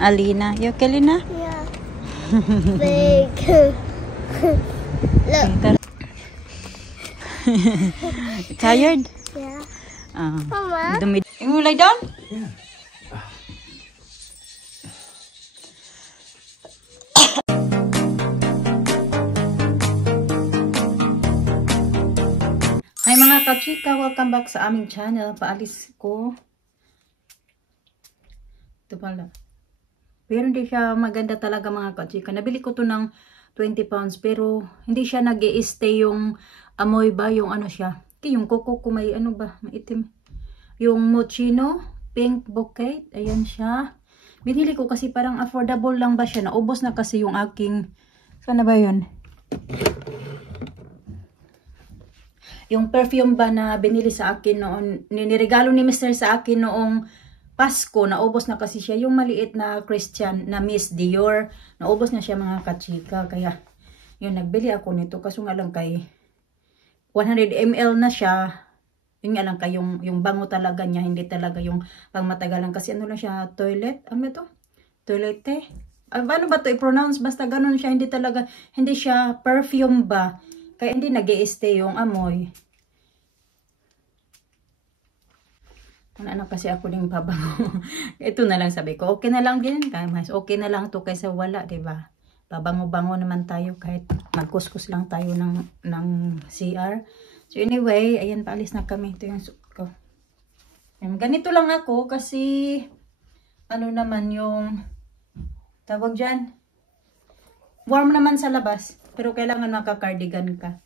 Alina. You okay, Lina? Yeah. Big. Look. Tired? Yeah. Mama. You lie down? Yeah. Hi mga kachika, welcome back sa aming channel. Paalis ko. Ito pala. Pero hindi siya maganda talaga mga kachika. Nabili ko to ng 20 pounds pero hindi siya nag-i-stay yung amoy ba, yung ano siya. Yung kuko ko may ano ba, maitim. Yung mochino, pink bouquet, ayan siya. Binili ko kasi parang affordable lang ba siya. Naubos na kasi yung aking, sana ba yun? Yung perfume ba na binili sa akin noon, niregalo ni Mr. sa akin noong Pasko, naubos na kasi siya. Yung maliit na Christian na Miss Dior, naubos na siya mga kachika. Kaya, yun, nagbili ako nito. Kaso nga lang kay 100 ml na siya. Yun nga lang kay yung bango talaga niya, hindi talaga yung pangmatagalan. Kasi ano lang siya, toilet? Ano to? Toilette? Ano ba to i-pronounce? Basta ganun siya, hindi siya perfume ba? Kaya hindi nag-i-stay yung amoy. Ano kasi ako ding pabango. Ito na lang sabi ko. Okay na lang din. Mas okay na lang to kaysa wala, diba? Pabango-bango naman tayo kahit magkuskus lang tayo ng CR. So anyway, ayan, paalis na kami. Ito yung suit ko. Ganito lang ako kasi ano naman yung tawag dyan. Warm naman sa labas. Pero kailangan maka-cardigan ka.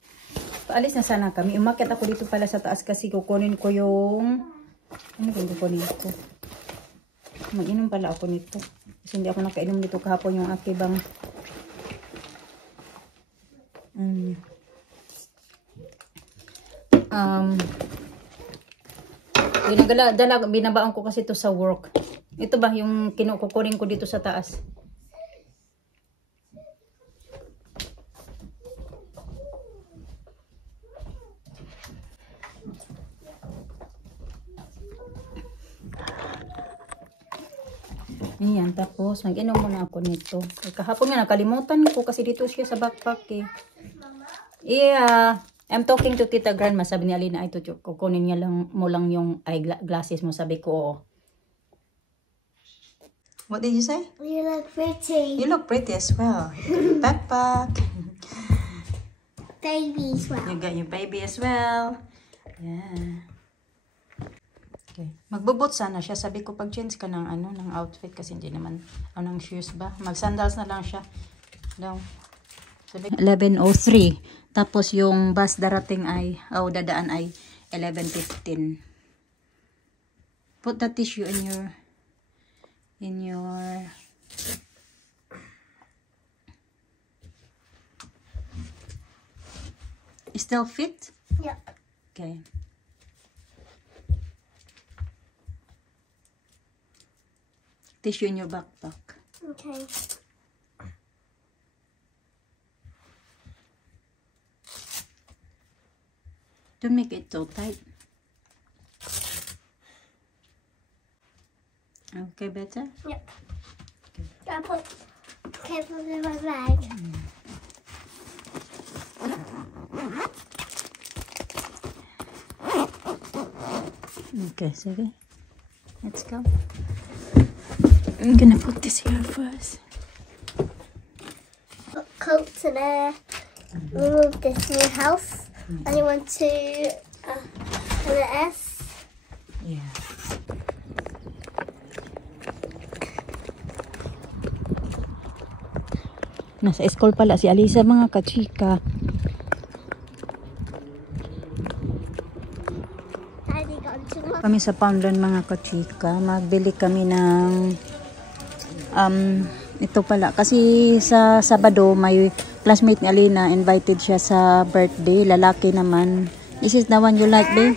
Paalis na sana kami. Umakyat ako dito pala sa taas kasi kukunin ko yung... Ano ba yung kukunin ko? Mag-inom pala ako nito. Kasi hindi ako nakainom dito kahapon yung akibang... Binabaon ko kasi ito sa work. Ito ba yung kinukukunin ko dito sa taas? Ayan, tapos mag-inom muna ako nito. Kahapon nga nakalimutan ko kasi dito siya sa backpack eh. Yeah, I'm talking to Tita Grandma. Sabi ni Alina, ito kukunin niya lang mo lang yung eyeglasses mo. Sabi ko, oo. What did you say? You look pretty. You look pretty as well. Backpack. Baby as well. You got your baby as well. Yeah. Okay. Magbubot sana siya. Sabi ko pag change ka ng ano, ng outfit kasi hindi naman ng shoes ba. Mag-sandals na lang siya. No. 11:03. Tapos yung bus darating ay dadaan ay 11:15. Put the tissue in your still fit? Yeah. Okay. Tissue in your backpack. Okay. Don't make it so tight. Okay, better? Yep. Okay. I put careful in my bag. Okay, sige. Let's go. I'm gonna put this here first. Put coats in there. Remove this new house. And you want to the S. Yeah. Nasa school pala si Alisa mga kachika. Kami sa Poundland mga kachika. Magbili kami ng ito pala. Kasi sa Sabado may classmate ni Alina. Invited siya sa birthday. Lalaki naman. This is the one you like, babe?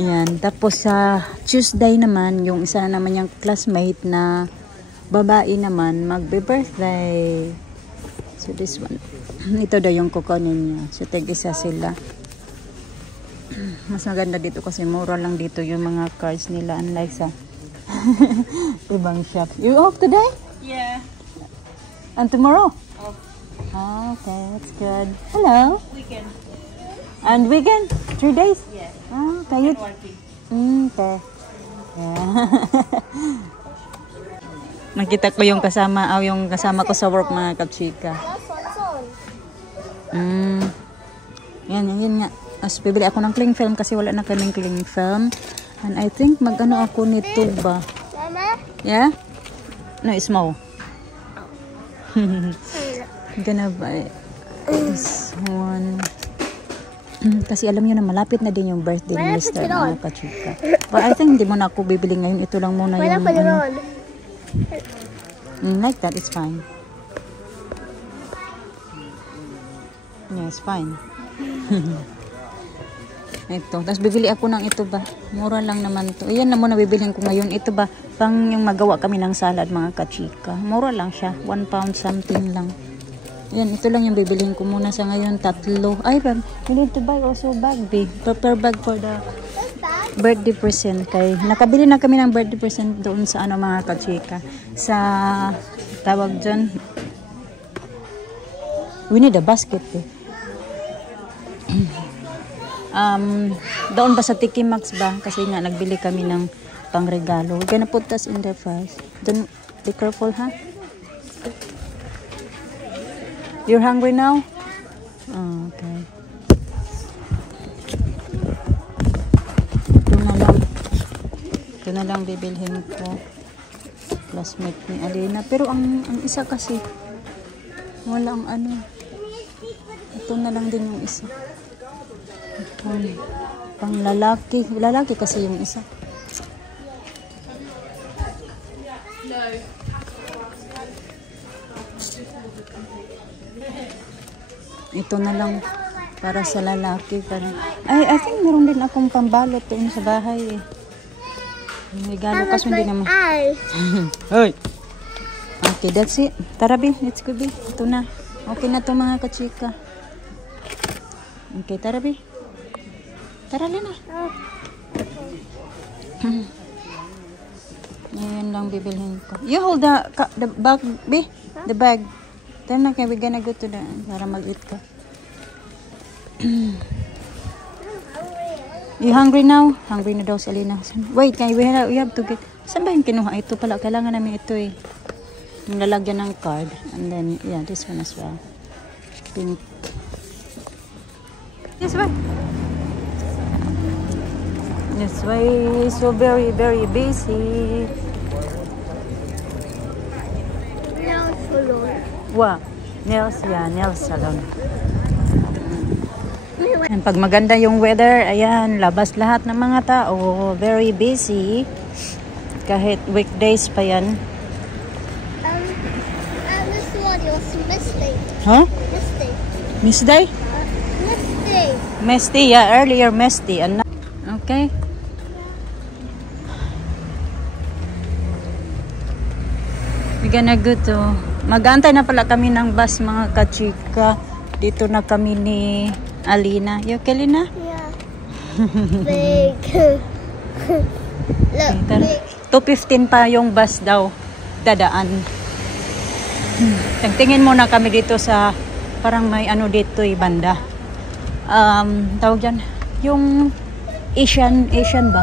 Ayan. Tapos sa Tuesday naman, yung isa na naman yung classmate na babae naman, magbe-birthday. So this one. Ito daw yung kukunin niya. So tig-isa sila. Mas maganda dito kasi mura lang dito yung mga cards nila. Unlike sa Ibang shop. You off today? Yeah. And tomorrow? Off. Oh, okay, that's good. Hello. Weekend. And weekend? 3 days? Yeah. Oh, okay. And working. Okay. Yeah. Nakita ko yung kasama ko sa work, mga kachika. That's what's on. Yan nga. As bibili ako ng cling film kasi wala na kaming cling film. And I think mag-ano ako nito ba? Mama? Yeah? No, it's small. Gonna buy this one. Kasi alam niyo na malapit na din yung birthday ni Malapit Mr. yun on. mga kachika. But I think hindi mo na ako bibili ngayon. Ito lang muna Why yung not put it on? like that, it's fine. Yeah, it's fine. Ito. Tapos bibili ako ng ito ba? Mura lang naman to. Ayan na muna bibilhin ko ngayon. Ito ba? Pang yung magawa kami ng salad, mga kachika. Mura lang siya. 1 pound something lang. Ayan, ito lang yung bibilhin ko muna sa ngayon. 3. Ay, we need to buy also bag, babe. Paper bag for the birthday present. Kay nakabili na kami ng birthday present doon sa ano, mga kachika. Sa tawag dyan. We need a basket, eh. Doon ba sa Tiki Max ba? Kasi nga nagbili kami ng pangregalo. We're gonna put this in there first. Don't be careful, ha? You're hungry now? Oh, okay. Ito na lang bibilhin ko. Classmate ni Alina. Pero ang isa kasi walang ano. Ito na lang din yung isa. Pang lalaki. Lalaki kasi yung isa. Ito na lang para sa lalaki. I think meron din akong pambalot doon sa bahay, eh. Regalo kasi hindi naman. Hoy! Okay, that's it. Tara, Bi. Let's go, Bi. Ito na. Okay na to, mga kachika. Okay, tara, Bi. Tara, Lina. Yan lang bibilhin ko. You hold the bag, Bi. The bag. Then okay, we're gonna go to the para mag-eat ka. You hungry now? Hungry na daw si Alina. Wait, we have to get. Saan ba yung kinuha? Ito pala. Kailangan namin ito, eh. Yung lalagyan ng card. And then, yeah, this one as well. Pink. This way. This way. So very, very busy. Nail salon. Wow. Nails, yeah. Nails salon. And pag maganda yung weather, ayan, labas lahat ng mga tao. Very busy. Kahit weekdays pa yan. This one was Misty. Huh? Misty. Miss Day? Misty. Misty, yeah. Earlier, Misty. Okay. We're gonna go to... Mag-aantay na pala kami ng bus, mga kachika. Dito na kami ni Alina. You okay, Lina? Yeah. Big. Look, big. 2:15 pa yung bus daw dadaan. Tingin muna kami dito sa parang may ano dito, banda. Tawag dyan, yung Asian ba?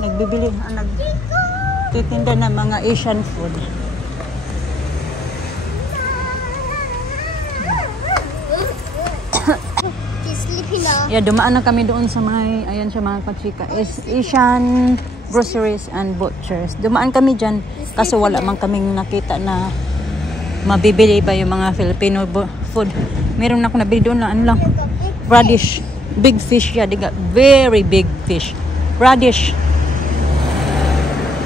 Nagbibili, nagtitinda ng mga Asian food. She's sleeping now. Yeah, dumaan na kami doon sa ayan siya, mga kachika, is Asian groceries and butchers. Dumaan kami dyan, kaso wala man kaming nakita na mabibili ba yung mga Filipino food. Meron ako nabili doon na ano lang, radish. Big fish, yeah, they got very big fish. Radish.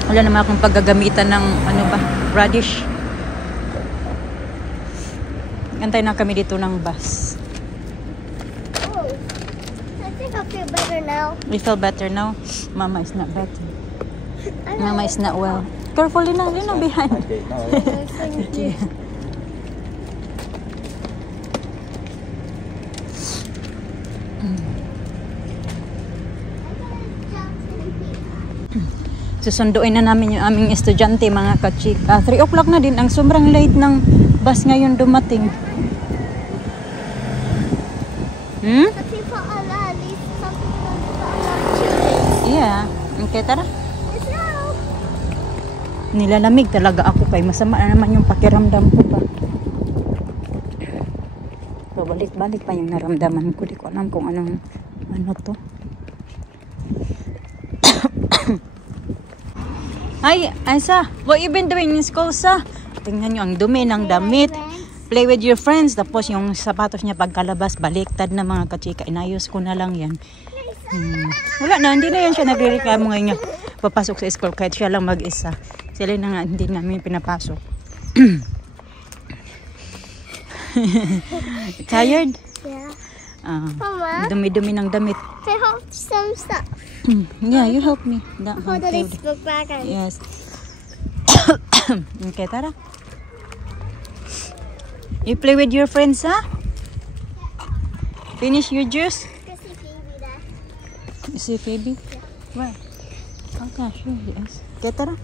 Wala naman akong paggagamitan ng ano ba, radish. Antay na kami dito ng bus. I think I feel better now. We feel better now. Mama is not better. Mama is not well. Carefully na, behind. Okay. Susunduin na namin yung aming estudyante, mga kachika. 3 o'clock na din. Ang sobrang late ng bus ngayon dumating. Hmm? The people are at least something like Yeah. Okay, tara. Let's go. Nilalamig talaga ako kay masama na naman yung pakiramdam ko pa. So, balik-balik pa yung naramdaman ko. Di ko alam kung anong ano to. Hi, Aisa, what you been doing in school, sa? Tingnan nyo, ang dumi ng damit. Play with your friends. Tapos yung sapatos niya pagkalabas, baliktad na, mga kachika. Inayos ko na lang yan. Wala na, hindi na yan siya nagre-reklamo ngayon niya. Papasok sa school kahit siya lang mag-isa. Sila na nga, hindi namin pinapasok. Tired? Yeah. Mama, Dumi-dumi ng damit. to hold some stuff. Yeah, you help me. Hold this book back on. Yes. Okay, tara. You play with your friends, ha? Finish your juice? Go see Phoebe there. You see Phoebe? Where? Okay, sure, yes. Okay, tara.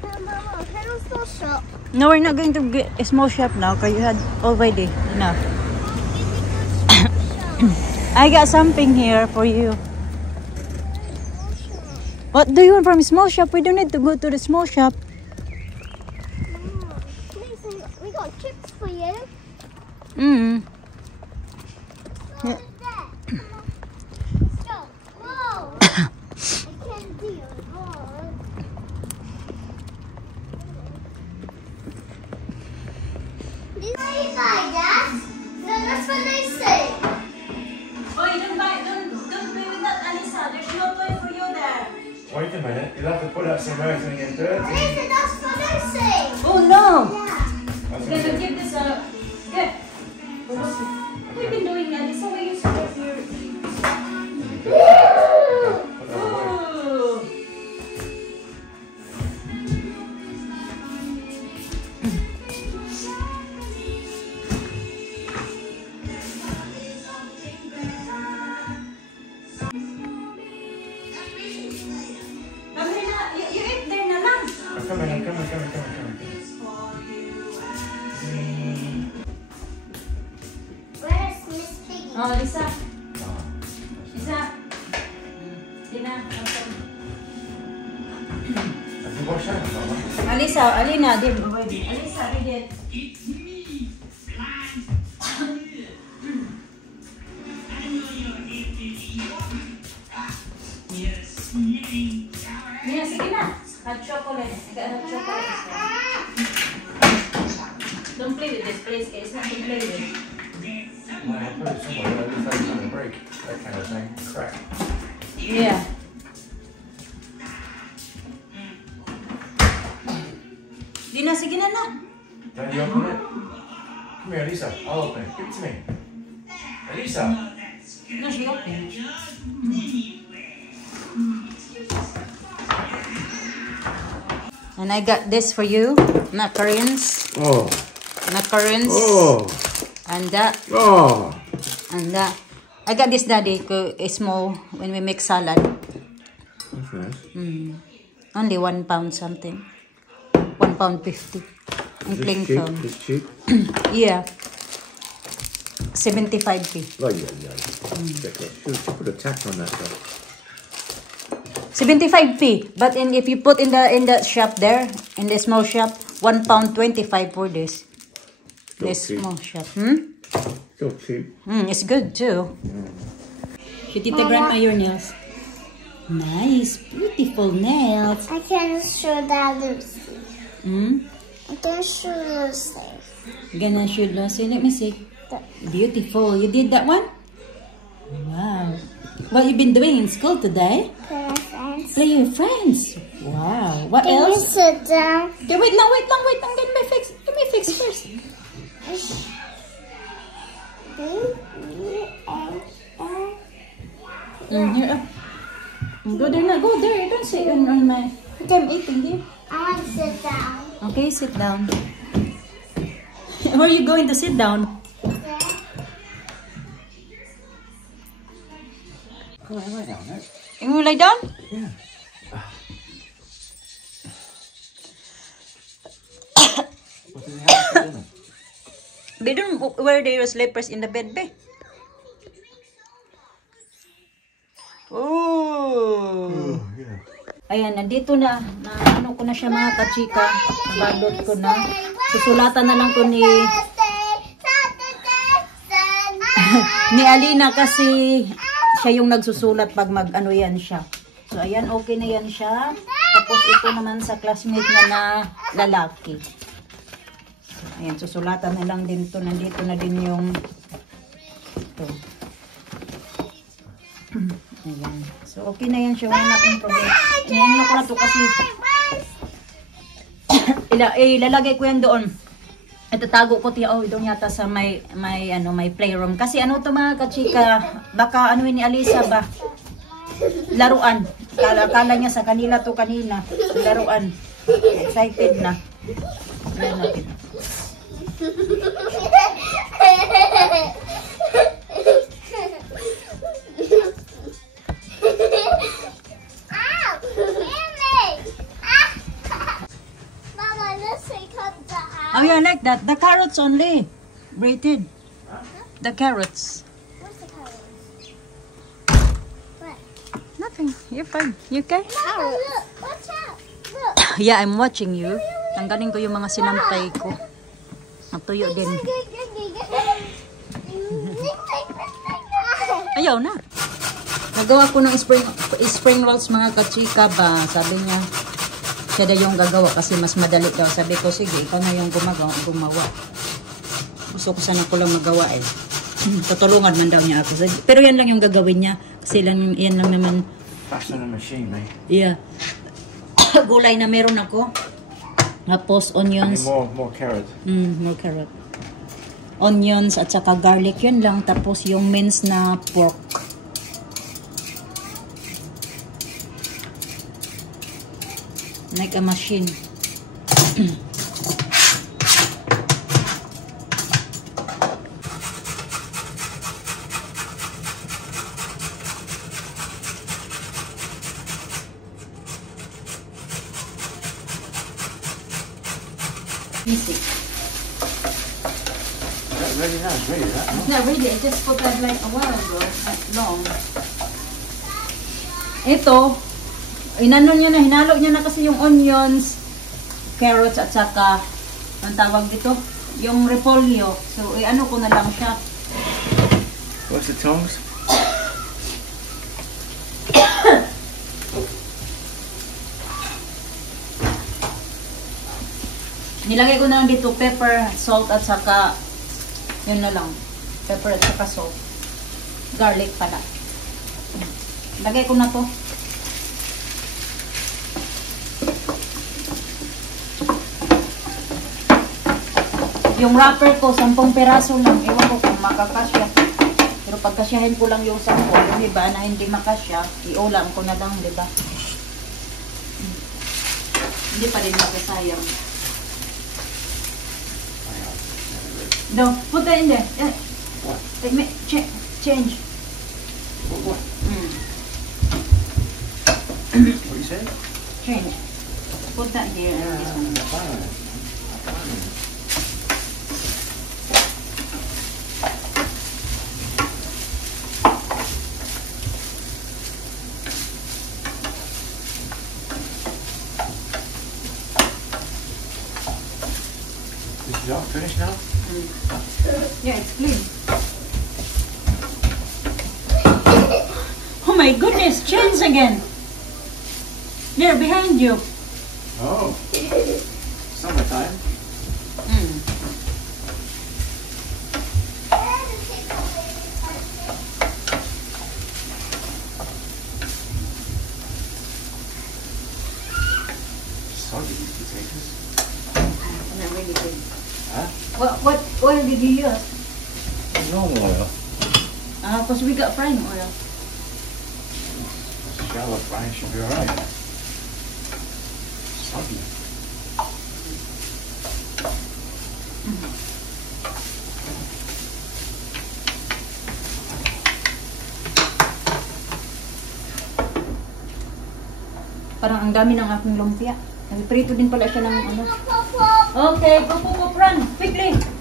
Mama, head on store shop. No, we're not going to get a small shop now because you had already enough. I got something here for you. What do you want from a small shop? We don't need to go to the small shop. We got chips for you. Mm. What is that? Stop. Whoa. I can't do it. Did you buy that? No, that's what they say. Oh, you don't play with that, Alisa. There's no toy for you there. Wait a minute, you'll have to put up some earth and get dirty. Listen, that's what they say. Oh no! Yeah. Gonna give this a good. What have you been doing, Alisa? Why you start your? Ooh. You eat there na lang. Come on. Where's Miss Piggy? Oh, Lisa. Lisa. Lina. Have you washed hands, Mama? Alisa, Alina, did already. Alisa, we did. Yeah, sige na. Hot chocolate. I got hot chocolate as well. Don't play with this, please. It's not to play with. Well, I put it somewhere, at least that's on a break, that kind of thing. Crack. Yeah. Lina, sige na na. Don't you open it? Come here, Elisa. I'll open it. Give it to me. Elisa. No, she opened. And I got this for you. Macarons. Oh. Macarons. Oh. And that. Oh. And that. I got this, Daddy. It's small when we make salad. That's nice. Only £1 something. £1.50. In cling film. It's cheap. Yeah. 75p. Oh, yeah. Should put a tax on that, though. 75p. But if you put in the shop there, in the small shop, £1.25 for this. Still This cheap. small shop. Still cheap. It's good too. Should Tita Grandma your nails? Nice, beautiful nails. I can show that Lucy. I can show Lucy. Gonna shoot Lucy. Let me see. Beautiful. You did that one? Wow. What you been doing in school today? Friends. Play with your friends. Wow. What Can you else? sit down? Okay, wait long. Get me fix. Get me fix first. Here up. Go there na. Go there. Don't sit on my. Okay, I'm eating here. I want to sit down. Okay, sit down. Where are you going to sit down? Can I lie down, right? You want to lie down? Yeah. Simon. They don't wear their slippers in the bed, be. Oh. Yeah. Ayan, nandito na. Ano ko na siya mga kachika. Balot ko na. Susulatan na lang to ni ni Alina kasi siya yung nagsusulat pag mag-ano yan siya. So, ayan, okay na yan siya. Tapos, ito naman sa classmate niya na lalaki. So, ayan, susulatan na lang din to. Nandito na din yung ito. Ayan. So, okay na yan siya. Wala na akong problema. Inayin ko na to kasi ilalagay ko yan doon. Itatago ko tiya doon yata sa may playroom. Kasi ano to mga kachika, baka ano ni Alisa ba? Laruan. Kala niya sa kanila to kanina. Laruan. Excited na. Ayan natin. Oh yeah, like that. The carrots only. Braided. The carrots. What's the color? What? Nothing. You're fine. You okay? Mama, look. Watch out. Look. Yeah, I'm watching you. Tanggalin ko yung mga sinampay ko. Natuyo din. Ayaw na. Nagawa ko ng spring rolls mga kachika ba. Sabi niya, siya na yung gagawa kasi mas madali daw. Sabi ko, sige, ikaw na yung gumawa. Gusto ko sana ko lang magawa eh. Tutulungan man daw niya ako. Pero yan lang yung gagawin niya. Kasi yan lang naman. Faster than a machine, mate. Yeah. Gulay na meron ako. Tapos onions. More carrot. More carrot. Onions at saka garlic. Yun lang. Tapos yung minced na pork. Like a machine. Easy. Ready now, it's ready, right? It's not ready. I just put that like a while ago. Not long. Ito, inano niya na, hinalo niya na kasi yung onions, carrots at saka, ang tawag dito, yung repolyo. So, ano ko na lang siya. What's the tongs? Nilagay ko na lang dito pepper, salt at saka, yun na lang. Pepper at saka salt. Garlic pala. Lagay ko na to. Yung wrapper ko, 10 peraso lang. Ewan ko kung makakasya. Pero pagkasyahin ko lang yung 10, yung iba na hindi makasya, iulam ko na lang, di ba? Hindi pa rin makasayang. No, put that in there. Yeah. What? Change. What? What do you say? Change. Put that here. This is all finished now? Yeah, it's clean. Oh my goodness, change again. There, behind you. Oh. Summertime. Soggy, these potatoes. Not really good. Huh? What oil did you use? Normal oil. Because we got frying oil. Shallow frying should be alright. Soggy. Parang ang dami ng aking lumpia. Nagprito din pala siya ng ano. Pop, pop. Okay, pop, run, quickly.